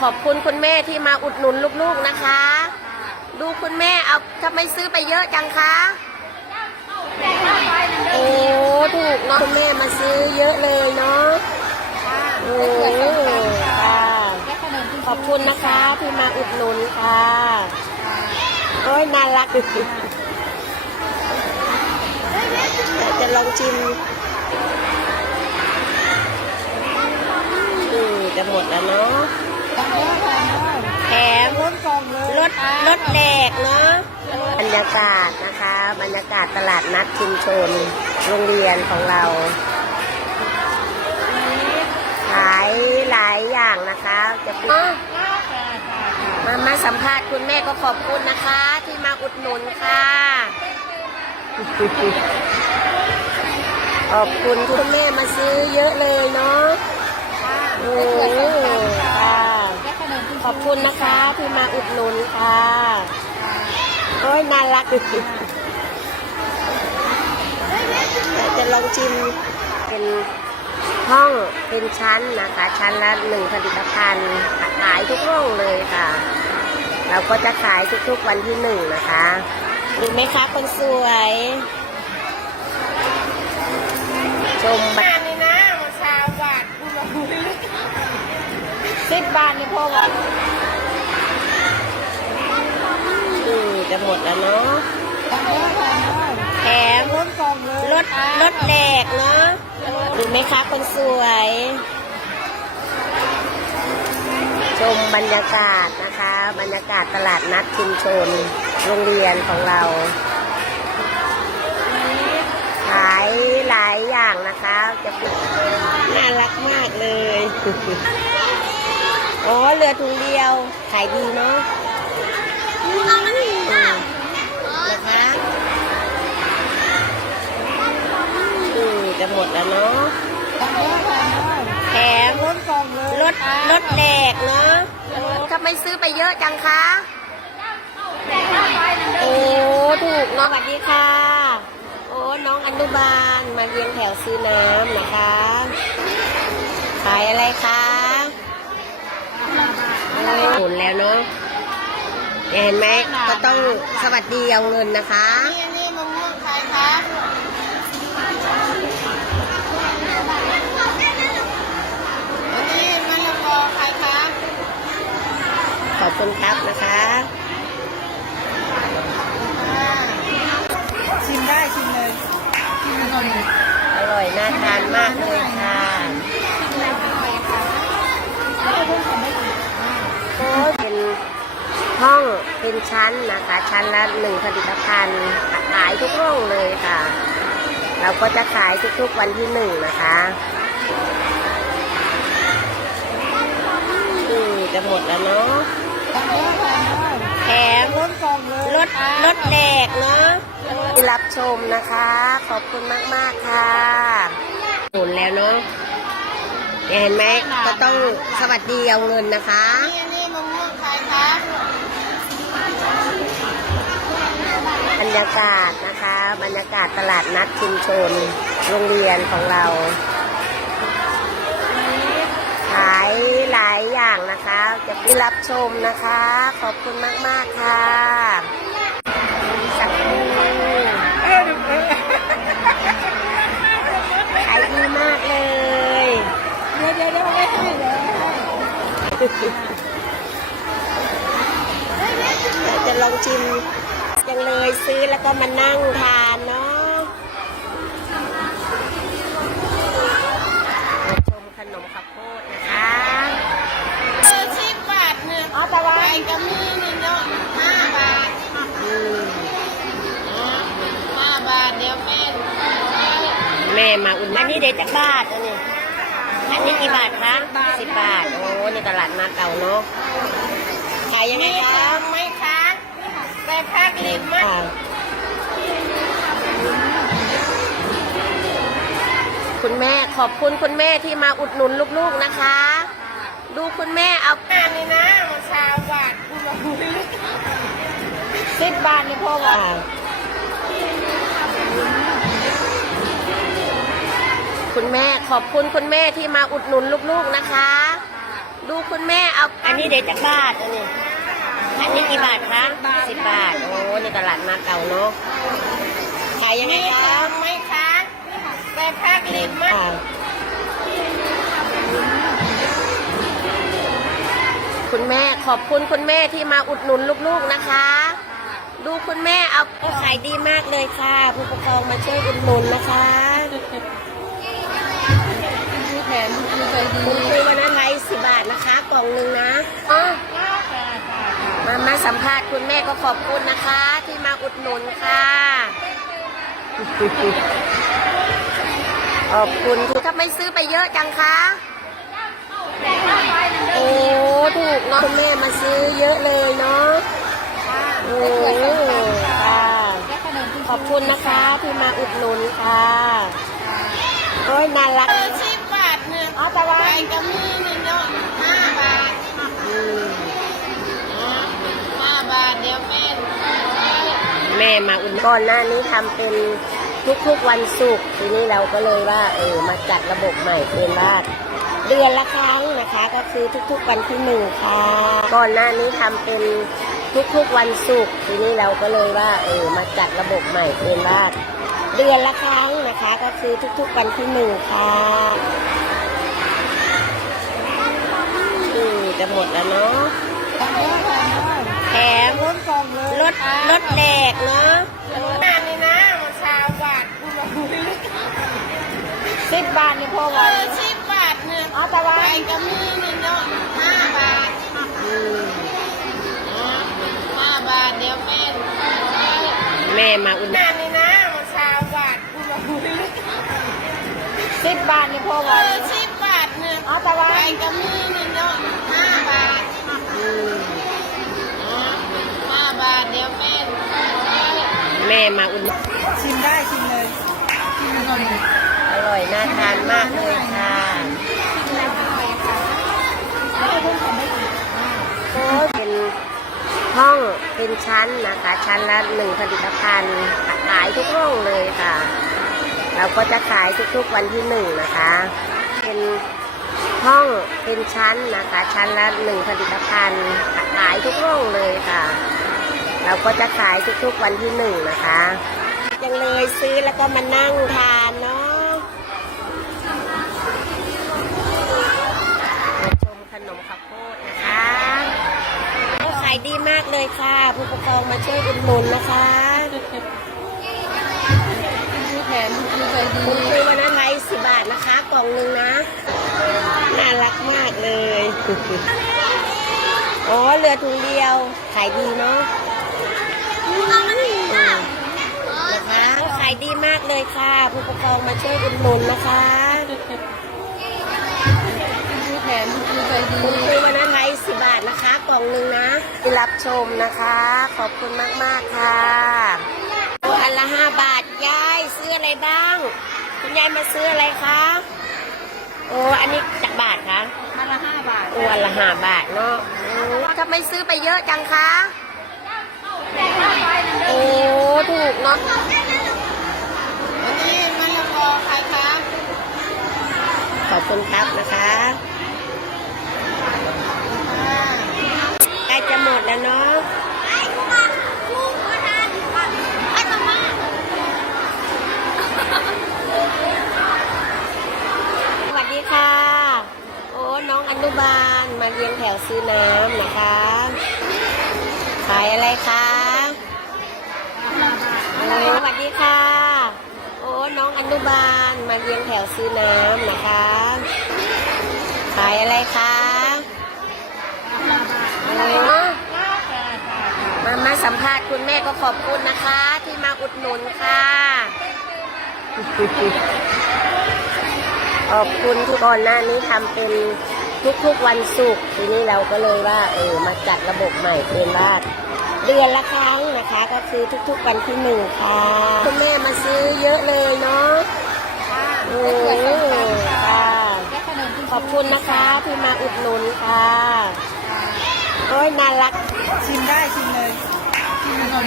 ขอบคุณคุณแม่ที่มาอุดหนุนลูกๆนะคะ ดูคุณแม่เอาทำไมซื้อไปเยอะจังคะโอ้ถูกเนาะคุณแม่มาซื้อเยอะเลยเนาะโอ้ค่ะขอบคุณนะคะที่มาอุดหนุนค่ะโอ้ยน่ารักจะลองชิมอืมจะหมดแล้วเนาะ แถมรถรถรถแดกเนาะบรรยากาศนะคะ บรรยากาศตลาดนัดชุมชนโรงเรียนของเรา ขายหลายอย่างนะคะ จะปมามาสัมภาษณ์คุณแม่ก็ขอบคุณนะคะ ที่มาอุดหนุนค่ะขอบคุณคุณแม่มาซื้อเยอะเลยเนาะโอ้ค่ะ ขอบคุณนะคะที่มาอุดหนุนค่ะโอ้ยน่ารักจะลองชิมเป็นห้องเป็นชั้นนะคะ ชั้นละหนึ่งผลิตภัณฑ์ขายทุกห้องเลยค่ะ เราก็จะขายทุกๆวันที่หนึ่งนะคะดูไหมคะคนสวย ชมบ้านนี่นะมาชาวบาทคุณลอง สิบบาทนี่พ่อบอกอืมจะหมดแล้วเนาะแถมรถรถรถแดกเนาะดูไหมคะคนสวย ชมบรรยากาศนะคะ บรรยากาศตลาดนัดชุมชน โรงเรียนของเราขายหลายอย่างนะคะ จะน่ารักมากเลย อ๋อเรือถุงเดียว ขายดีเนาะอืมนะคะอืมจะหมดแล้วเนาะแถมรถรถรถแดกเนาะทำไมซื้อไปเยอะจังคะโอ้ถูกเนาะสวัสดีค่ะ โอ้น้องอนุบาลมาเรียงแถวซื้อน้ำนะคะ ขายอะไรคะโอ้ หมุนแล้วเนาะเห็นไหมก็ต้องสวัสดีเอาเงินนะคะนี่อันนี้มะม่วงใครคะอันนี้มะละกอใครคะขอบคุณครับนะคะอ่าชิมได้ชิมเลยชิมก่อนเลยอร่อยน่าทานมากเลยค่ะโอ้เป็น ห้องเป็นชั้นนะคะ ชั้นละหนึ่งผลิตภัณฑ์ขายทุกห้องเลยค่ะ เราก็จะขายทุกๆวันที่หนึ่งนะคะอืมจะหมดแล้วเนาะแถมรถรถรถแดกเนาะที่รับชมนะคะ ขอบคุณมากๆค่ะหมุนแล้วเนาะเห็นไหมก็ต้องสวัสดีเอาเงินนะคะ ยากาศนะคะ บรรยากาศตลาดนัดชุมชนโรงเรียนของเรา ขายหลายอย่างนะคะ จะไปรับชมนะคะ ขอบคุณมาก ๆ ค่ะสักครู่ขายดีมากเลย เดี๋ยวเดี๋ยวเดี๋ยวไม่ให้เลย จะลองชิมจังเลยซื้อแล้ว ก็มานั่งทานเนาะมาชมขนมข้าวโพดนะคะเออสิบบาทเนี่ยอ๋อแต่ว่าใส่กะมีนี่เนาะห้าบาทอืมห้าบาทเดี๋ยวแม่แม่มาอุ่นอันนี้เด็ดจากบาทอันนี้อันนี้กี่บาทคะสิบบาท โอ้ในตลาดนัดเราเนาะขายยังไงคะขนมไหมคะแต่พักลิ้นไหมอ่า คุณแม่ขอบคุณคุณแม่ที่มาอุดหนุนลูกๆนะคะ ดูคุณแม่เอาอันนี้นะมาชาวบาทคุณลองดูสิบบาทนี่พ่อว่าคุณแม่ขอบคุณคุณแม่ที่มาอุดหนุนลูกๆนะคะดดูคุณแม่เอาอันนี้เดี๋ยวจะบาทอันนี้ อันนี้กี่บาทคะสิบบาทโอ้นี่ตลาดมาเก่าเนาะขายยังไงคะไม่ค้างแต่ภาคริมมากอ่าคุณแม่ขอบคุณคุณแม่ที่มาอุดหนุนลูกๆนะคะ ดูคุณแม่เอาก็ขายดีมากเลยค่ะ ผู้ปกครองมาช่วยอุดหนุนนะคะคือแถมคือใจดีคุณครูวรรณไทยสิบบาทนะคะกล่องหนึ่งนะอ๋อมามาสัมภาษณ์คุณแม่ก็ขอบคุณนะคะ ที่มาอุดหนุนค่ะ ขอบคุณถ้าไม่ซื้อไปเยอะจังคะ โอ้ถูกเนาะคุณแม่มาซื้อเยอะเลยเนาะโอ้ค่ะขอบคุณนะคะที่มาอุดหนุนค่ะโอ้ยน่ารักสิบบาทเนี่ยอ๋อแต่ว่าไปก็มีนี่เนาะห้าบาทอืมห้าบาทเดี๋ยวแม่ แม่มาอุดหนุนก่อนหน้านี้ทำเป็นทุกๆวันศุกร์ทีนี้เราก็เลยว่าเออมาจัดระบบใหม่เป็นว่าเดือนละครั้งนะคะก็คือทุกๆวันที่หนึ่งค่ะก่อนหน้านี้ทำเป็นทุกๆวันศุกร์ทีนี้เราก็เลยว่าเออมาจัดระบบใหม่เป็นว่าเดือนละครั้งนะคะก็คือทุกๆวันที่หนึ่งค่ะอืมจะหมดแล้วเนาะ ถรถแดกเนาะนานนี่นะมันชาวบาทสิบบาทนี่พอไหวสิบบาทเนี่ยอ๋อแต่ว่าไปก็มีนี่เนาะห้าบาทห้าบาทเดี๋ยวแม่แม่มาอุ่นนานนี่นะมันชาวบาทสิบบาทนี่พอไหวสิบบาทเนี่ยอ๋อแต่ว่าไปก็มีนี่เนาะห้าบาท อืม ห้าบาทเดี๋ยวแม่ แม่มาอุ่นชิมได้ชิมเลยชิมก่อนอร่อยน่าทานมากเลยค่ะโอ้เป็นห้องเป็นชั้นนะคะชั้นละหนึ่งผลิตภัณฑ์ขายทุกห้องเลยค่ะ เราก็จะขายทุกๆวันที่หนึ่งนะคะ เป็นห้องเป็นชั้นนะคะชั้นละหนึ่งผลิตภัณฑ์ขายทุกห้องเลยค่ะ เราก็จะขายทุกๆวันที่หนึ่งนะคะยังเลยซื้อแล้วก็มานั่งทานเนาะมาชมขนมข้าวโพดนะคะก็ขายดีมากเลยค่ะ ผู้ปกครองมาช่วยอุดหนุนนะคะคือแถมคือใจดีคุณครูวรรณไทยสิบบาทนะคะ กล่องหนึ่งนะ น่ารักมากเลย อ๋อเรือถุงเดียว ขายดีเนาะ นะคะขายดีมากเลยค่ะ ผู้ปกครองมาช่วยอุดหนุนนะคะแถมคือใจดีคุณครูวรรณไทยสิบาทนะคะกล่องหนึ่งนะที่รับชมนะคะ ขอบคุณมากๆค่ะอันละห้าบาทยายซื้ออะไรบ้าง คุณยายมาซื้ออะไรคะโอ้อันนี้จากบาทคะอันละห้าบาทโอ้อันละห้าบาทเนาะทำไมซื้อไปเยอะจังคะ โอ้ถูกเนาะวันนี้มันละกอใครคะขอบคุณครับนะคะใกล้จะหมดแล้วเนาะสวัสดีค่ะ โอ้น้องอนุบาลมาเรียงแถวซื้อน้ำนะคะ ขายอะไรคะโอ้สวัสดีค่ะ โอ้น้องอนุ บาลมาเรียงแถวซื้อน้ำนะคะ ขายอะไรคะมามาสัมภาษณ์คุณแม่ก็ขอบคุณนะคะ ที่มาอุดหนุนค่ะ ขอบคุณที่ก่อนหน้านี้ทำเป็นทุกๆวันศุกร์ทีนี้เราก็เลยว่า เออมาจัดระบบใหม่เป็นว่า เดือนละครั้งนะคะ ก็คือทุกๆวันที่หนึ่งค่ะ คุณแม่มาซื้อเยอะเลยเนาะโอ้ค่ะ ขอบคุณนะคะที่มาอุดหนุนค่ะ โอ้ยน่ารัก ชิมได้ชิมเลย ชิมก่อน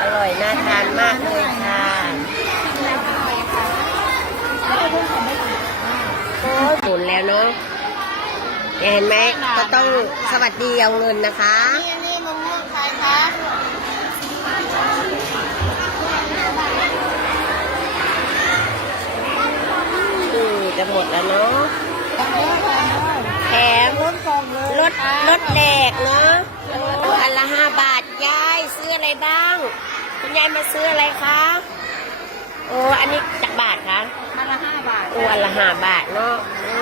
อร่อยน่าทานมากเลยค่ะโอ้ยหมุนแล้วเนาะเห็นไหมก็ต้องสวัสดีเอาเงินนะคะ นี่นี่มะม่วงใครคะ อืม จะหมดแล้วเนาะแถมด้วยแถมด้วยแถมล้นกล่องเลยลดลดแหลกเนาะโอ้อันละห้าบาทยายซื้ออะไรบ้าง คุณยายมาซื้ออะไรคะโอ้อันนี้จากบาทคะอันละห้าบาทโอ้อันละห้าบาทเนาะโอ้